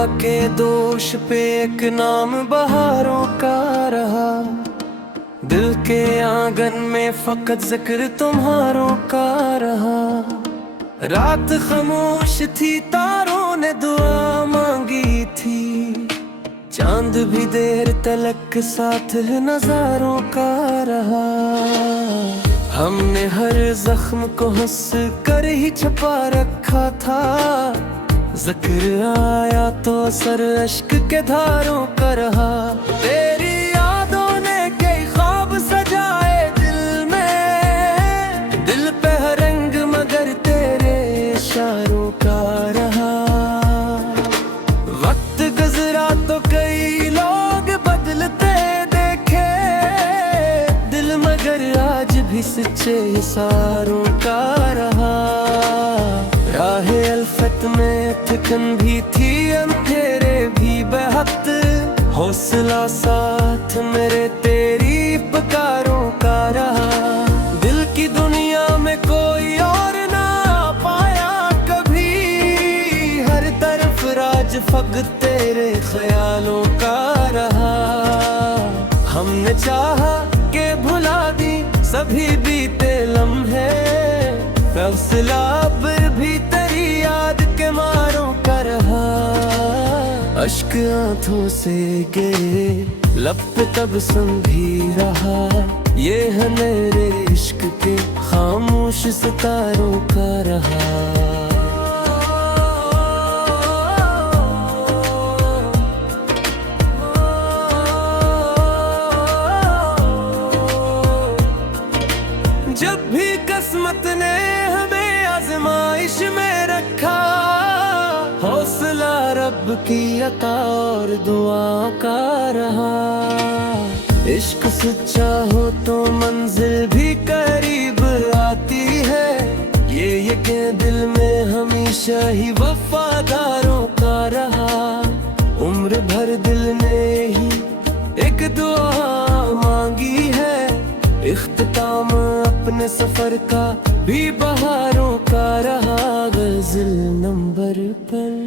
हवा के दोष पे एक नाम बहारों का रहा। दिल के आंगन में फकत जिक्र तुम्हारों का रहा। रात खामोश थी, तारों ने दुआ मांगी थी। चांद भी देर तलक साथ नजारों का रहा। हमने हर जख्म को हंस कर ही छुपा रखा था। जिक्र आया तो असर अश्क के धारों का रहा। तेरी यादों ने कई ख्वाब सजाए दिल में। दिल पे हर रंग मगर तेरे इशारों का रहा। वक्त गुजरा तो कई लोग बदलते देखे। दिल मगर आज भी सच्चे इशारों का रहा। राहे अल्फत में थकन भी थी, अंधेरे भी बेहद। हौसला साथ मेरे तेरी पुकारों का रहा। दिल की दुनिया में कोई और ना पाया कभी। हर तरफ राज फकत तेरे ख्यालों का रहा। हमने चाहा के भुला दी सभी बीते लम्हे। फैसला पर भी तेरी याद के मारों का रहा। अश्क आंखों से गिरे, लब पे तबस्सुम भी रहा। ये है मेरे इश्क के खामोश सितारों का रहा। जब भी किस्मत ने हमें आजमाइश में रखा। हौसला रब की अता और दुआ का रहा। इश्क सच्चा हो तो मंजिल भी करीब आती है। ये यकीन दिल में हमेशा ही वफादारों का रहा। उम्र भर दिल ने ही एक दुआ मांगी है। इख्तिताम अपने सफर का भी बहारों का रहा। गज़ल नंबर पर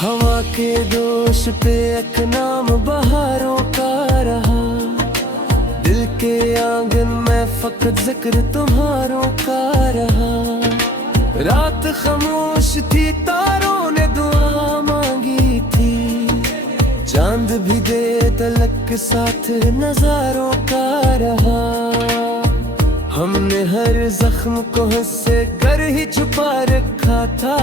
हवा के दोष पे एक नाम बहारों का रहा। दिल के आंगन में फकत जिक्र तुम्हारों का रहा। रात खामोश थी, तारों ने दुआ मांगी थी। चांद भी दे तलक साथ नजारों का रहा। हमने हर जख्म को हंसे कर ही छुपा रखा था।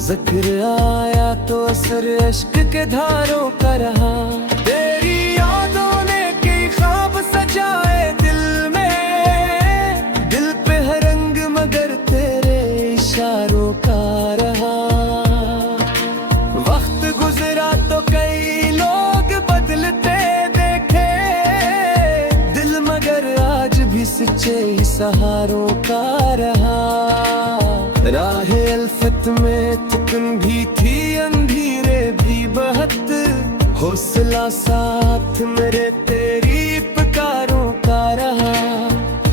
जिक्र आया तो असर अश्क के धारों का रहा। तेरी यादों ने कई ख्वाब सजाए दिल में। दिल पे हर रंग मगर तेरे इशारों का रहा। वक्त गुजरा तो कई लोग बदलते देखे। दिल मगर आज भी सच्चे सहारों का रहा। राहे अल्फत में थकन भी थी, अंधेरे भी बहुत। हौसला साथ मेरे तेरी पुकारों का रहा।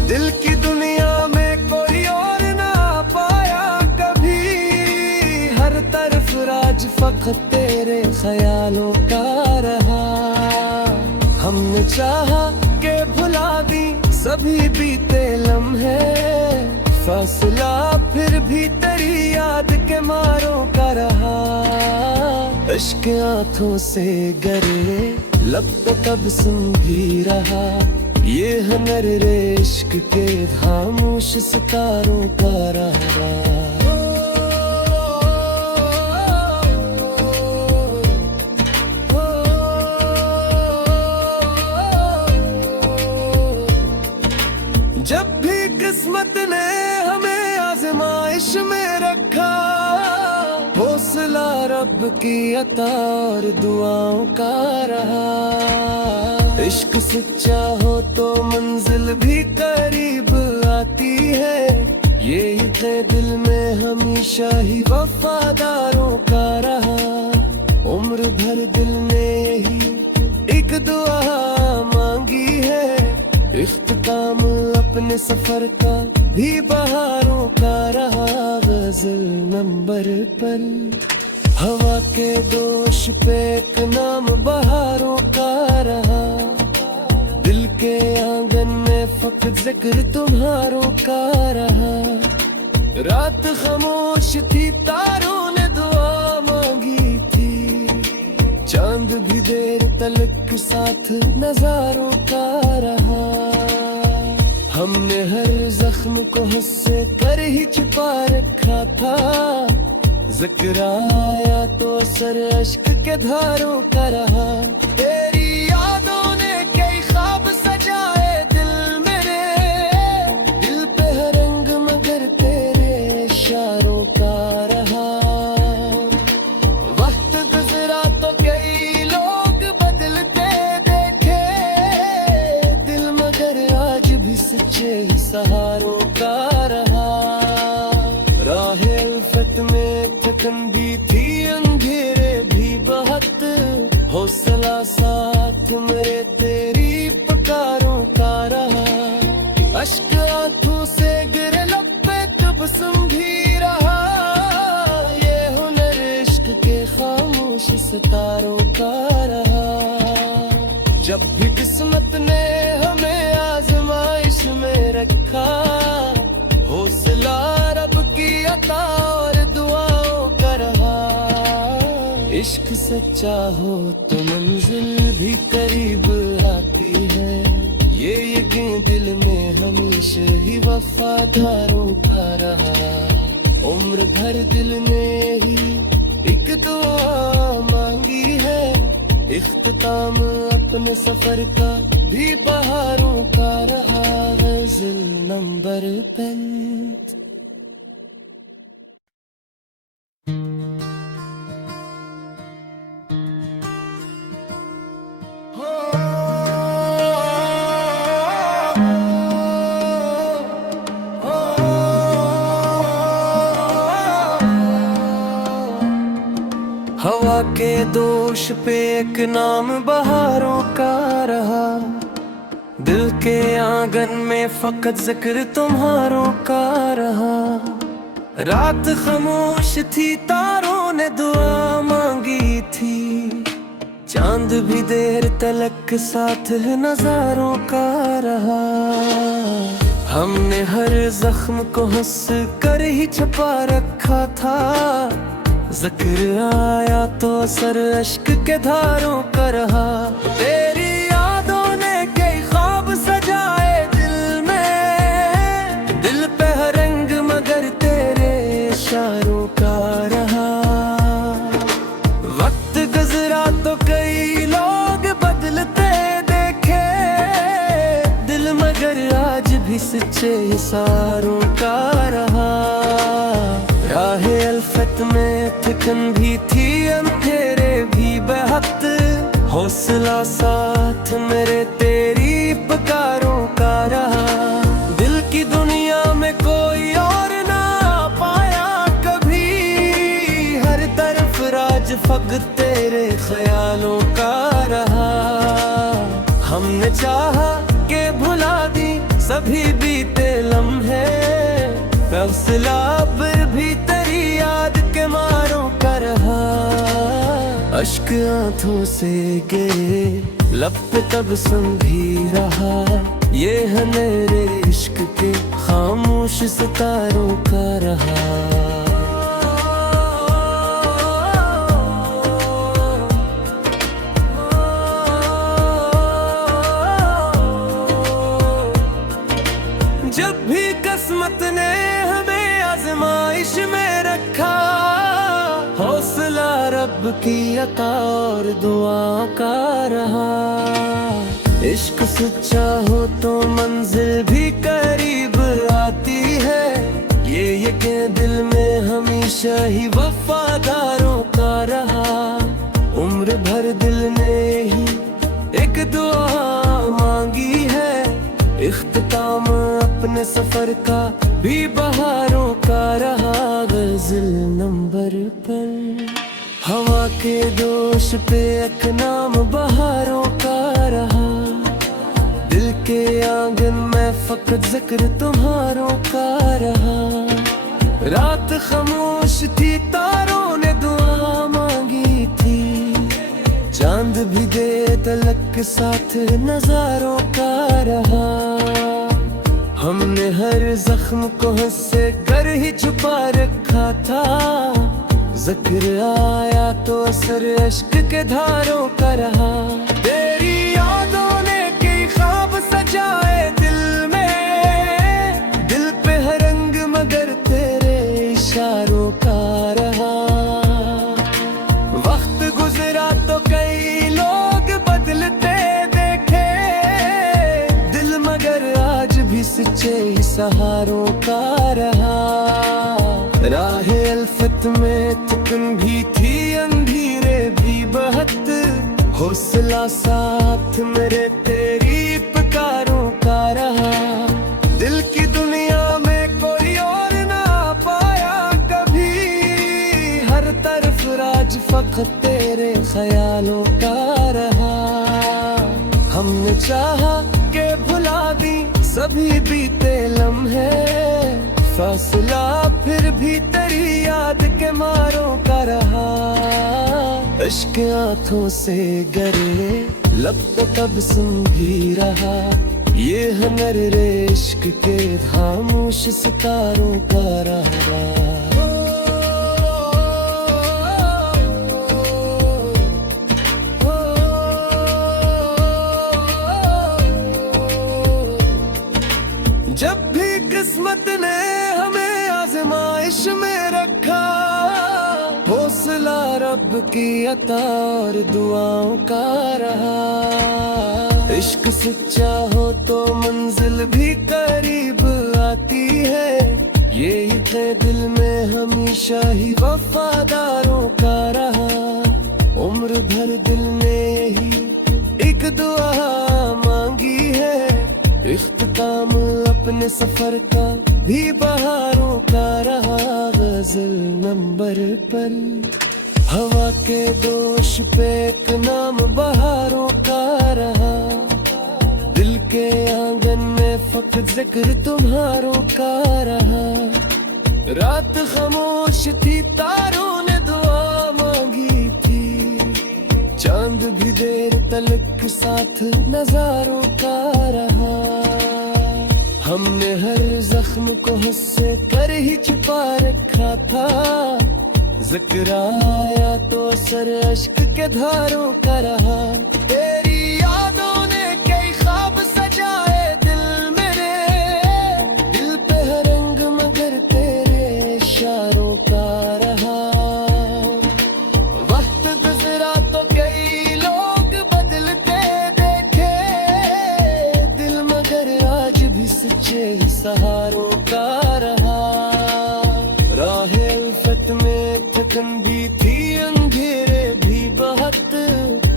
दिल की दुनिया में कोई और ना पाया कभी। हर तरफ राज फकत तेरे ख्यालों का रहा। हमने चाहा के भुला दी सभी बीते लम्हे। फासला फिर भी तेरी याद के मारों का रहा। इश्क आंखों से गरे, लब पे तबस्सुम भी रहा। ये है मेरे इश्क के खामोश सितारों का रहा। जब भी किस्मत ने हमें आजमाइश में रखा। हौसला रब की अता और दुआओं का रहा। इश्क सच्चा हो तो मंजिल भी करीब आती है। ये यकीन दिल में हमेशा ही वफादारों का रहा। उम्र भर दिल ने ही एक दुआ मांगी है। इख्तिताम अपने सफर का भी बहारों का रहा। गज़ल नंबर पर हवा के दोष पे एक नाम बहारों का रहा, दिल के आंगन में फकत जिक्र तुम्हारों का रहा। रात खामोश थी, तारों ने दुआ मांगी थी, चांद भी देर तलक साथ नजारों का रहा। हमने हर जख्म को हंसे कर ही छुपा रखा था, जिक्र आया तो असर अश्क के धारों का रहा। तेरी यादों ने कई ख्वाब सजाए दिल मेरे, दिल पे है रंग मगर तेरे इशारों का रहा। वक्त गुजरा तो कई लोग बदलते देखे, दिल मगर आज भी सच्चे ही सहारों का रहा। राहे अल्फत में थकन भी थी, अंधेरे भी बहुत, हौसला साथ मेरे तेरी पुकारों का रहा। अश्क आंखों से गिरे लब पे तबस्सुम भी रहा, ये हुनर इश्क के खामोश सितारों का रहा। जब भी किस्मत ने हमें आजमाइश में रखा, हौसला रब की अता और दुआओं का रहा। इश्क सच्चा हो तो मंजिल भी करीब आती है, ये यकीन दिल में हमेशा ही वफादारों का रहा। उम्र भर दिल ने ही एक दुआ मांगी है, इख्तिताम अपने सफर का भी बहारों का रहा। गज़ल नंबर 5। हवा के दोष पे एक नाम बहारों का रहा, दिल के आंगन में फकत जिक्र तुम्हारों का रहा। रात खामोश थी, तारों ने दुआ मांगी थी, चांद भी देर तलक साथ नजारों का रहा। हमने हर जख्म को हंस कर ही छुपा रखा था, जिक्र आया तो असर अश्क के धारों का रहा। तेरी यादों ने कई ख्वाब सजाए दिल में, दिल पे है रंग मगर तेरे इशारों का रहा। वक्त गुजरा तो कई लोग बदलते देखे, दिल मगर आज भी सच्चे इशारों का रहा। राहे अल्फत में थकन भी थी, अंधेरे भी बेहद, हौसला साथ मेरे तेरी पुकारों का रहा। दिल की दुनिया में कोई और ना पाया कभी, हर तरफ राज फकत तेरे ख्यालों का रहा। हमने चाहा के भुला दी सभी बीते लम्हे, फैसला पर भी तेरी याद के मारों का रहा। अश्क आंखों से गिरे लब पे तबस्सुम भी रहा, ये है मेरे इश्क के खामोश सितारों का रहा। जब भी किस्मत ने हमें आजमाइश में रखा, हौसला रब की अता और दुआ का रहा। इश्क सच्चा हो तो मंजिल भी करीब आती है, ये यकीन दिल में हमेशा ही वफादारों का रहा। उम्र भर दिल ने ही एक दुआ मांगी है, इख्तिताम अपने सफर का भी बहारों का रहा। गज़ल नंबर 5। हवा के दोष पे एक नाम बहारों का रहा, दिल के आंगन में फकत जिक्र तुम्हारों का रहा। रात खामोश थी, तारों ने दुआ चांद भी दे तलक साथ नजारों का रहा। हमने हर जख्म को हंसे कर ही छुपा रखा था। जिक्र आया तो असर अश्क के धारों का रहा। तेरी यादों ने कई ख्वाब सजाए दिल में, दिल पे हर रंग मगर तेरे इशारों का रहा। वक्त गुजरा तो कई लोग बदलते देखे, दिल मगर आज भी सच्चे सहारों का रहा। राहे अल्फत में थकन भी थी, अंधेरे भी बहत, हौसला साथ मेरे तेरी पुकारों का रहा। दिल की दुनिया में कोई और ना पाया कभी, हर तरफ राज फकत तेरे ख्यालों का रहा। हमने चाहा के भुला दी सभी बीते लम्हे, फासला फिर भी तेरी याद के मारों का रहा। इश्क आंखों से गरे लब तो तबस्सुम भी रहा। ये हुनर रे इश्क के खामोश सितारों का रहा। जब भी किस्मत ने हमें आजमाइश में रखा, हौसला रब की अता और दुआओं का रहा। इश्क सच्चा हो तो मंजिल भी करीब आती है, ये थे दिल में हमेशा ही वफादारों का रहा। उम्र भर दिल ने यही एक दुआ मांगी है, इख्तिताम अपने सफर का भी बहारों का रहा। गजल नंबर पर हवा के दोष पे एक नाम बहारों का रहा। दिल के आंगन में फकत जिक्र तुम्हारों का रहा। रात खामोश थी तारों ने दुआ मांगी थी, चांद भी देर तलक साथ नजारों का रहा। हमने हर जख्म को हंसे कर ही छुपा रखा था। जिक्र आया तो असर अश्क के धारों का रहा। तेरी यादों ने कई ख्वाब सजाए दिल मेरे, दिल पे हर रंग मगर तेरे इशारों का रहा। वक्त गुजरा तो कई लोग बदलते देखे, दिल मगर आज भी सच्चे ही सहारों का रहा। राहे अल्फत में थकन भी थी, अंधेरे भी बहुत,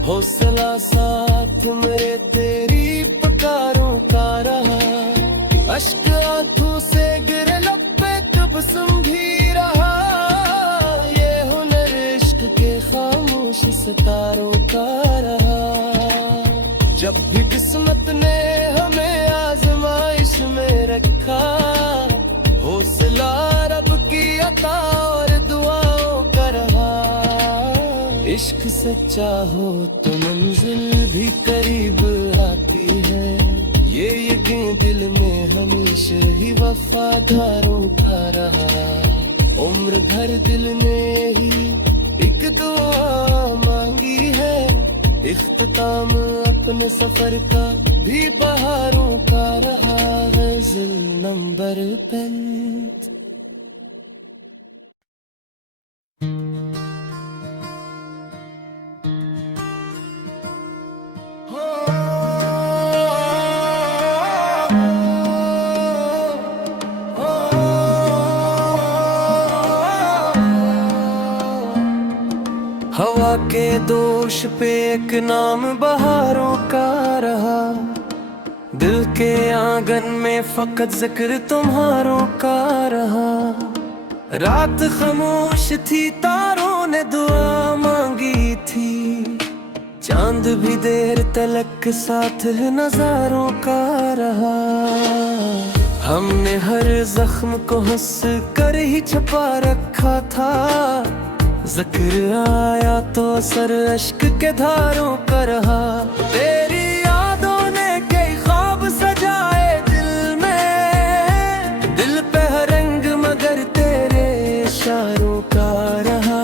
हौसला साथ मेरे तेरी पुकारों का रहा। अश्क आंखों से गिरे लब पे तबस्सुम भी रहा। ये हुनर इश्क के खामोश सितारों का रहा। जब भी किस्मत ने हमें आजमाइश में रखा, हौसला रब की अता और दुआओं का रहा। इश्क सच्चा हो तो मंजिल भी करीब आती है, ये यकीन दिल में हमेशा ही वफादारों का रहा। उम्र भर दिल ने ही एक दुआ मांगी है, इख्तिताम अपने सफर का भी बहारों का रहा। गजल नंबर 5। हवा के दोष पे एक नाम बहारों का रहा। दिल के आंगन में फकत जिक्र तुम्हारों का रहा। रात खामोश थी तारों ने दुआ मांगी थी, चांद भी देर तलक साथ नजारों का रहा। हमने हर जख्म को हंस कर ही छुपा रखा था। जिक्र आया तो असर अश्क के धारों का रहा। तेरी यादों ने कई ख्वाब सजाए दिल में, दिल पे हर रंग मगर तेरे इशारों का रहा।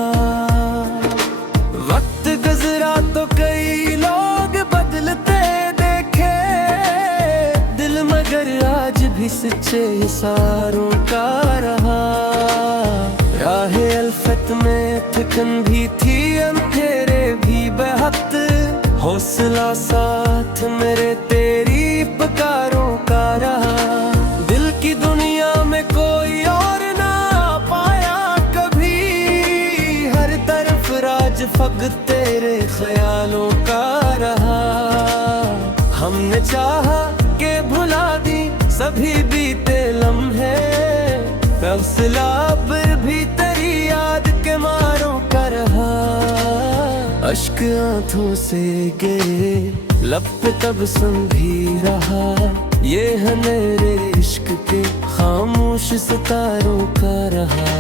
वक्त गुजरा तो कई लोग बदलते देखे, दिल मगर आज भी सच्चे इशारों का रहा। राहे अल्फत में थकन भी थी, अंधेरे भी बहत, हौसला साथ मेरे तेरी पुकारों का रहा। दिल की दुनिया में कोई और ना पाया कभी, हर तरफ राज फकत तेरे ख्यालों का रहा। हमने चाहा के भुला दी सभी बीते लम्हे, फैसला पर भी तेरी याद के मारों का रहा। अश्क आंखों से गिरे लब पे तब सुन भी रहा, ये है मेरे इश्क के खामोश सितारों का रहा।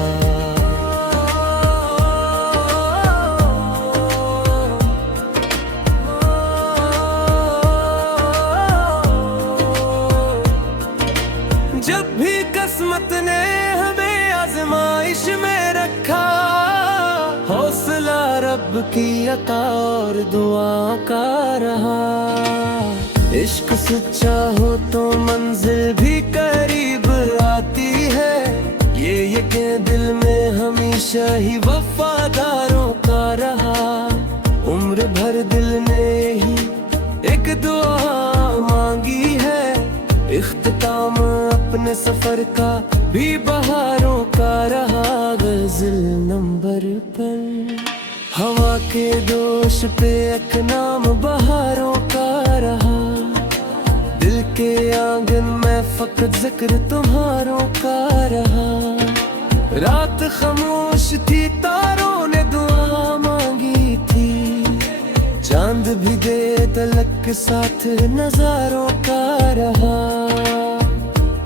जब भी किस्मत ने हमें आजमाइश में रखा, हौसला रब की अता और दुआ का रहा। इश्क सच्चा हो तो मंजिल भी करीब आती है, ये यकीन दिल में हमेशा ही वफादारों का रहा। उम्र भर दिल ने ही एक दुआ मांगी है, इख्तिताम अपने सफर का भी बहारों का रहा। गज़ल नंबर पर हवा के दोष पे एक नाम बहारों का रहा। दिल के आंगन में फकत जिक्र तुम्हारों का रहा। रात खामोश थी तारों ने दुआ मांगी थी, चांद भी दे तलक के साथ नजारों का रहा।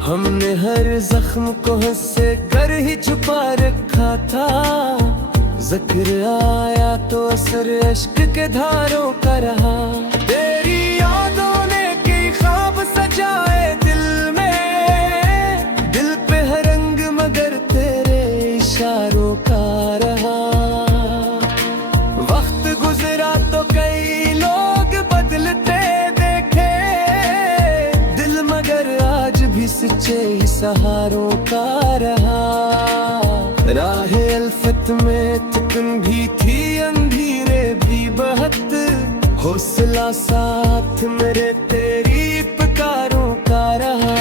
हमने हर जख्म को हंसे कर ही छुपा रखा था, जिक्र आया तो असर इश्क के धारों का रहा। तेरी यादों ने कई ख्वाब सजाए दिल में, दिल पे हर रंग मगर तेरे इशारों का रहा। वक्त गुजरा तो कई लोग बदलते देखे, दिल मगर आज भी सच्चे सहारों का रहा। राहे अल्फत में थकन भी थी, अंधेरे भी बहत, हौसला साथ मेरे तेरी पुकारों का रहा।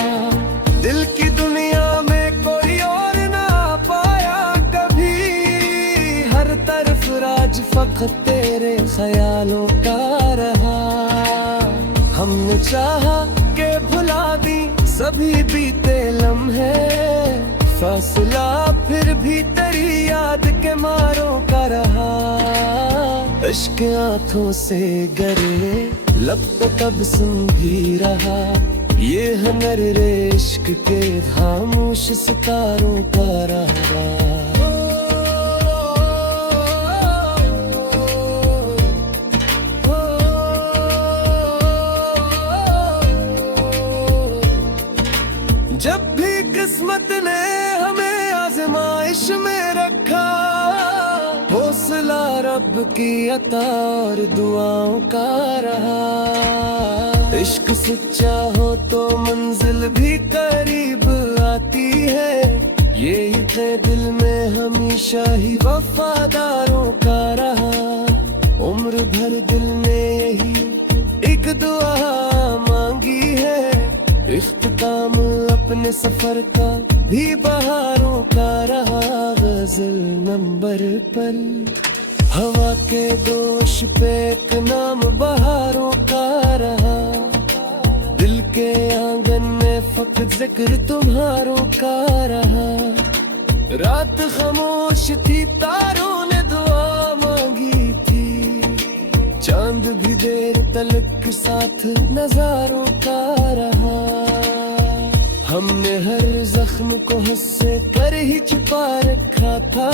दिल की दुनिया में कोई और ना पाया कभी, हर तरफ राज फकत तेरे ख्यालों का रहा। हमने चाहा के भुला दी सभी बीते लम्हे, फासला फिर भी तेरी याद के मारों का रहा। इश्क आंखों से गरे लब पे तब सुन भी रहा, ये है मेरे इश्क के खामोश सितारों का रहा। जब भी किस्मत ने हमें आजमाइश में रखा, हौसला रब की अता और दुआओं का रहा। इश्क सच्चा हो तो मंजिल भी करीब आती है, ये दिल में हमेशा ही वफादारों का रहा। उम्र भर दिल ने यही एक दुआ मांगी है, इख्तिताम अपने सफर का भी बहारों का रहा। गज़ल नंबर पर हवा के दोष पे एक नाम बहारों का रहा। दिल के आंगन में फकत जिक्र तुम्हारों का रहा। रात खामोश थी तारों ने दुआ मांगी थी, चांद भी देर तलक साथ नजारों का रहा। हमने हर जख्म को हंस कर ही छुपा रखा था,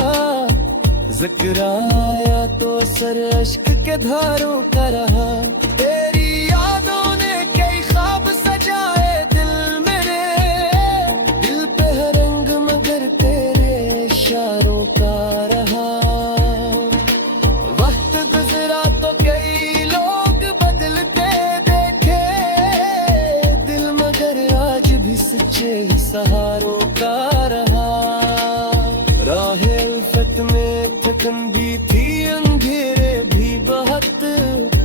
जिक्र आया तो असर अश्क के धारों का रहा। तेरी यादों ने कई ख्वाब सजाए दिल मेरे, दिल पे है रंग मगर तेरे इशारों का रहा। वक्त गुजरा तो कई लोग बदलते देखे दिल, मगर आज भी सच्चे सहारों का रहा। राहे उल्फत में थकन भी थी, अंधेरे भी बहुत,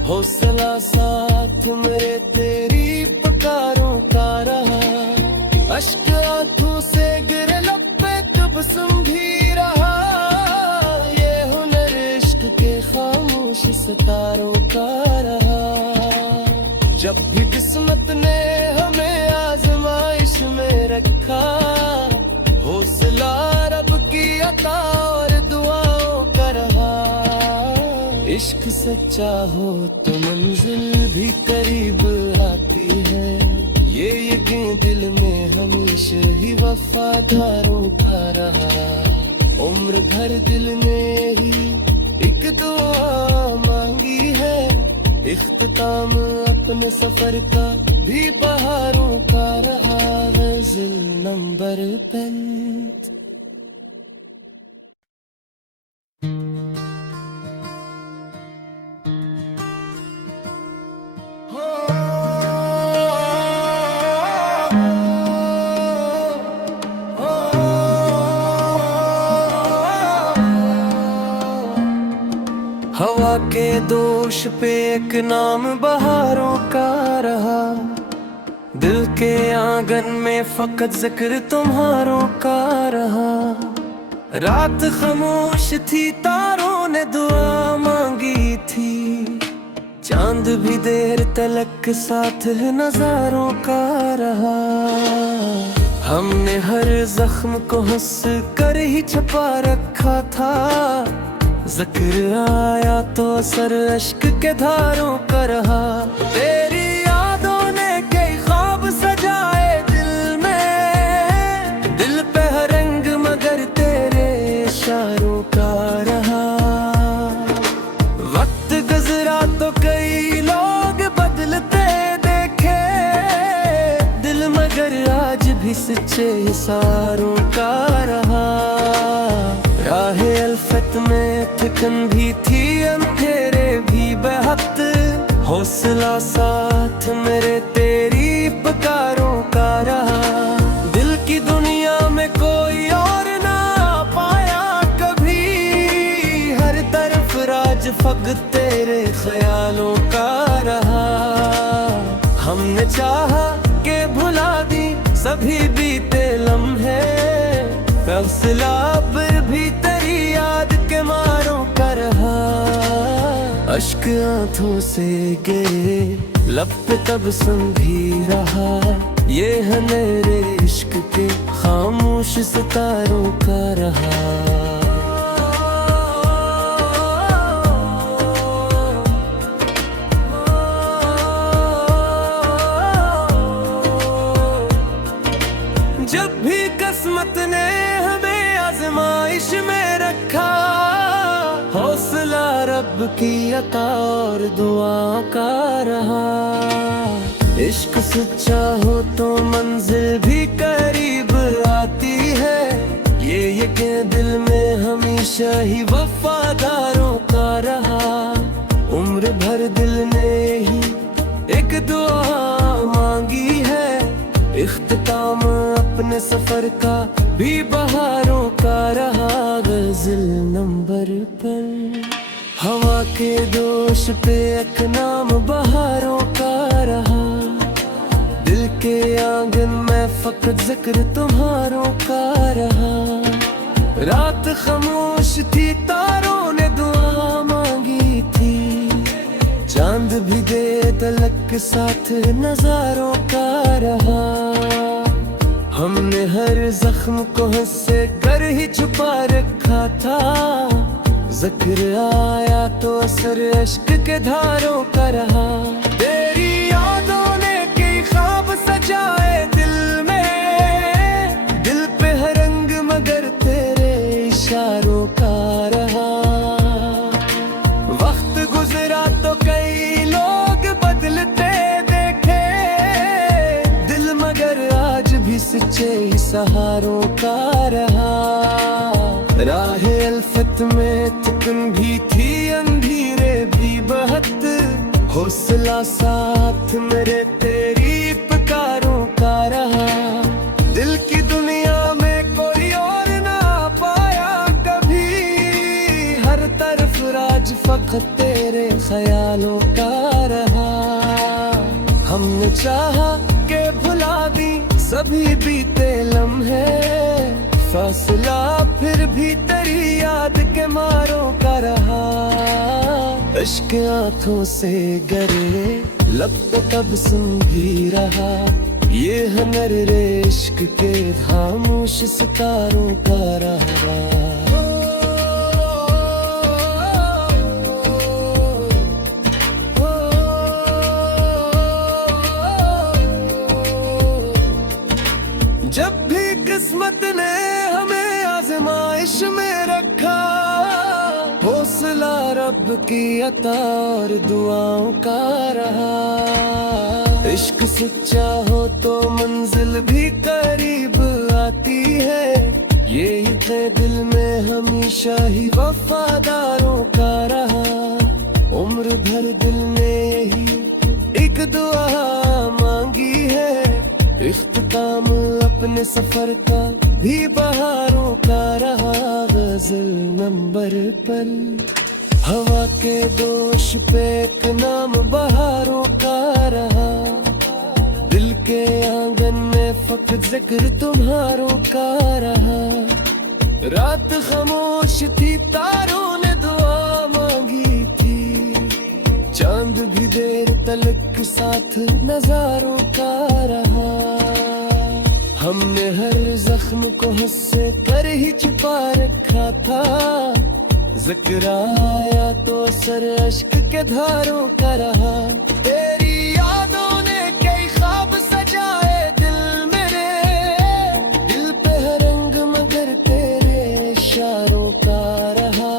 हौसला साथ मेरे तेरी पुकारों का रहा। अश्क आंखों से गिरे लब पे तबस्सुम भी रहा, ये हुनर इश्क के खामोश सितारों का रहा। जब भी किस्मत ने हमें आजमाइश में रखा, हौसला रब की अता और दुआओं का रहा। इश्क सच्चा हो तो मंजिल भी करीब आती है, ये यकीन दिल में हमेशा ही वफादारों का रहा। उम्र भर दिल ने ही एक दुआ मांगी है, इख्तिताम अपने सफर का भी बहारों का रहा। गज़ल नंबर 5। हवा के दोष पे एक नाम बहारों का रहा, दिल के आंगन में फकत जिक्र तुम्हारों का रहा। रात खामोश थी, तारों ने दुआ मांगी थी, चांद भी देर तलक साथ नजारों का रहा। हमने हर जख्म को हंस कर ही छुपा रखा था, जिक्र आया तो असर अश्क के धारों का रहा। तेरी यादों ने कई ख्वाब सजाए दिल में, दिल पे है रंग मगर तेरे इशारों का रहा। वक्त गुजरा तो कई लोग बदलते देखे दिल, मगर आज भी सच्चे इशारों का रहा। राहे अल्फत में थकन भी थी, अंधेरे भी बहुत, हौसला साथ मेरे तेरी पुकारों का रहा। दिल की दुनिया में कोई और ना पाया कभी, हर तरफ राज फकत तेरे ख्यालों का रहा। हमने चाहा के भुला दी सभी बीते लम्हे, फैसला पर भी तेरी याद के मारों का रहा। अश्क आंखों से गिरे लब पे तबस्सुम भी रहा, ये है मेरे इश्क के खामोश सितारों का रहा। जब भी किस्मत ने हमें आजमाइश में रखा, हौसला रब की अता और दुआ का रहा। इश्क सच्चा हो तो मंजिल भी करीब आती है, ये यकीन दिल में हमेशा ही वफादारों का रहा। उम्र भर दिल ने ही एक दुआ मांगी है, इख्तिताम अपने सफर का भी बहारों का रहा। गज़ल नंबर 5। हवा के दोष पे एक नाम बहारों का रहा, दिल के आंगन में फकत जिक्र तुम्हारों का रहा। रात खामोश थी, तारों ने दुआ मांगी थी, चांद भी दे तलक के साथ नजारों का रहा। हमने हर जख्म को हंसे कर ही छुपा रखा था, जिक्र आया तो असर अश्क के धारों का रहा। तेरी यादों ने कई ख्वाब सजाए दिल में, दिल पे है रंग मगर तेरे इशारों का रहा। सच्चे ही सहारों का रहा। राह अल्फत में थकन भी थी, अंधेरे भी बहुत, हौसला साथ मेरे तेरी पुकारों का रहा। दिल की दुनिया में कोई और ना पाया कभी, हर तरफ राज फकत तेरे ख्यालों का रहा। हमने चाहा के भुला दी सभी बीते लम्हे, फासला फिर भी तेरी याद के मारों का रहा। इश्क आंखों से गरे लब पे तबस्सुम भी रहा, ये हुनर रे इश्क के खामोश सितारों का रहा। जब भी किस्मत ने हमें आजमाइश में रखा, हौसला रब की अता और दुआओं का रहा। इश्क सच्चा हो तो मंजिल भी करीब आती है, ये थे दिल में हमेशा ही वफादारों का रहा। उम्र भर दिल ने यही एक दुआ मांगी है, इख्तिताम अपने सफर का भी बहारों का रहा। गजल नंबर पर हवा के दोष पे एक नाम बहारों का रहा। दिल के आंगन में फकत जिक्र तुम्हारों का रहा। रात खामोश थी, तारों ने दुआ मांगी थी, चांद भी देर तलक साथ नजारों का रहा। हमने हर जख्म को हंसे कर ही छुपा रखा था, जिक्र आया तो असर अश्क के धारों का रहा। तेरी यादों ने कई ख्वाब सजाए दिल मेरे, दिल पे है रंग मगर तेरे इशारों का रहा।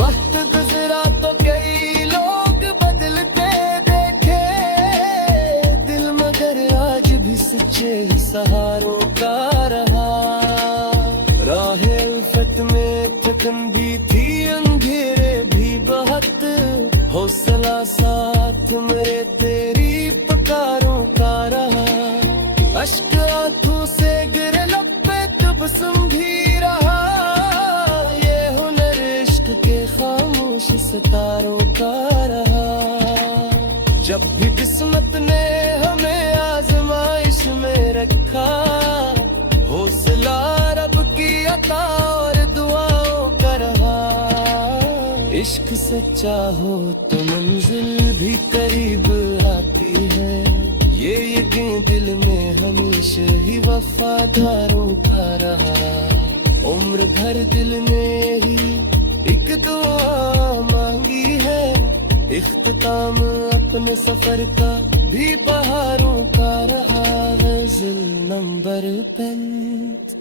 वक्त गुजरा तो कई लोग बदलते देखे, दिल मगर आज भी सच्चे ही सहारों का रहा। राह अल्फत में थकन भी थी, अंधेरे भी बहुत, हौसला साथ मेरे तेरी पुकारों का रहा। अश्क आंखों से गिरे लब पे तबस्सुम भी रहा, ये हुनर इश्क के खामोश सितारों का रहा। जब भी किस्मत ने हमें आजमाइश में रखा, हौसला रब की अता और दुआओं का रहा। इश्क सच्चा हो तो मंजिल भी करीब आती है, ये यकीन दिल में हमेशा ही वफादारों का रहा। उम्र भर दिल ने ही एक दुआ मांगी है, इख्तिताम अपने सफर का भी बहारों का रहा। गजल नंबर 5।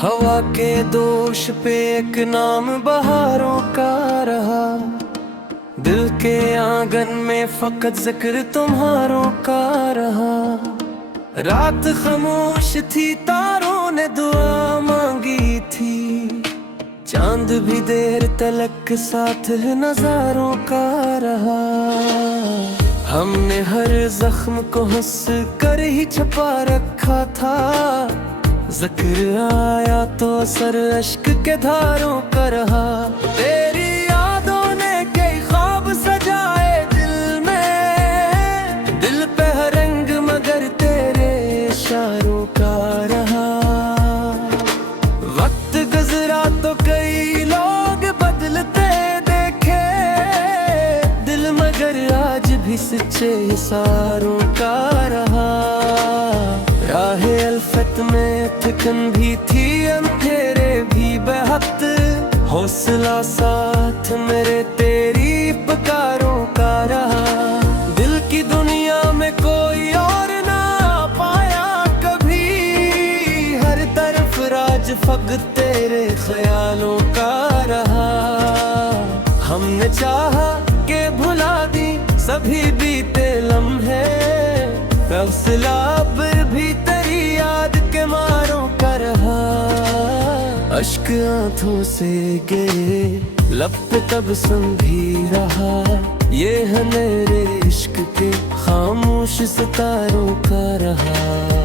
हवा के दोष पे एक नाम बहारों का रहा, दिल के आंगन में फकत जिक्र तुम्हारों का रहा। रात खामोश थी, तारों ने दुआ मांगी थी, चांद भी देर तलक साथ नजारों का रहा। हमने हर जख्म को हंस कर ही छुपा रखा था, जिक्र आया तो असर अश्क के धारों का रहा। तेरी यादों ने कई ख्वाब सजाए दिल में, दिल पे है रंग मगर तेरे इशारों का रहा। वक्त गुजरा तो कई लोग बदलते देखे, दिल मगर आज भी सच्चे इशारों का रहा। राह अल्फत में थकन भी थी, अंधेरे भी बहुत, हौसला साथ मेरे तेरी पुकारों का रहा। दिल आज फक तेरे ख्यालों का रहा। हमने चाहा के भुला दी सभी बीते लम्हे, फैसला अब भी तेरी याद के मारों का रहा। अश्क आंखों से गिरे लब पे तबस्सुम भी रहा, ये है मेरे इश्क के खामोश सितारों का रहा।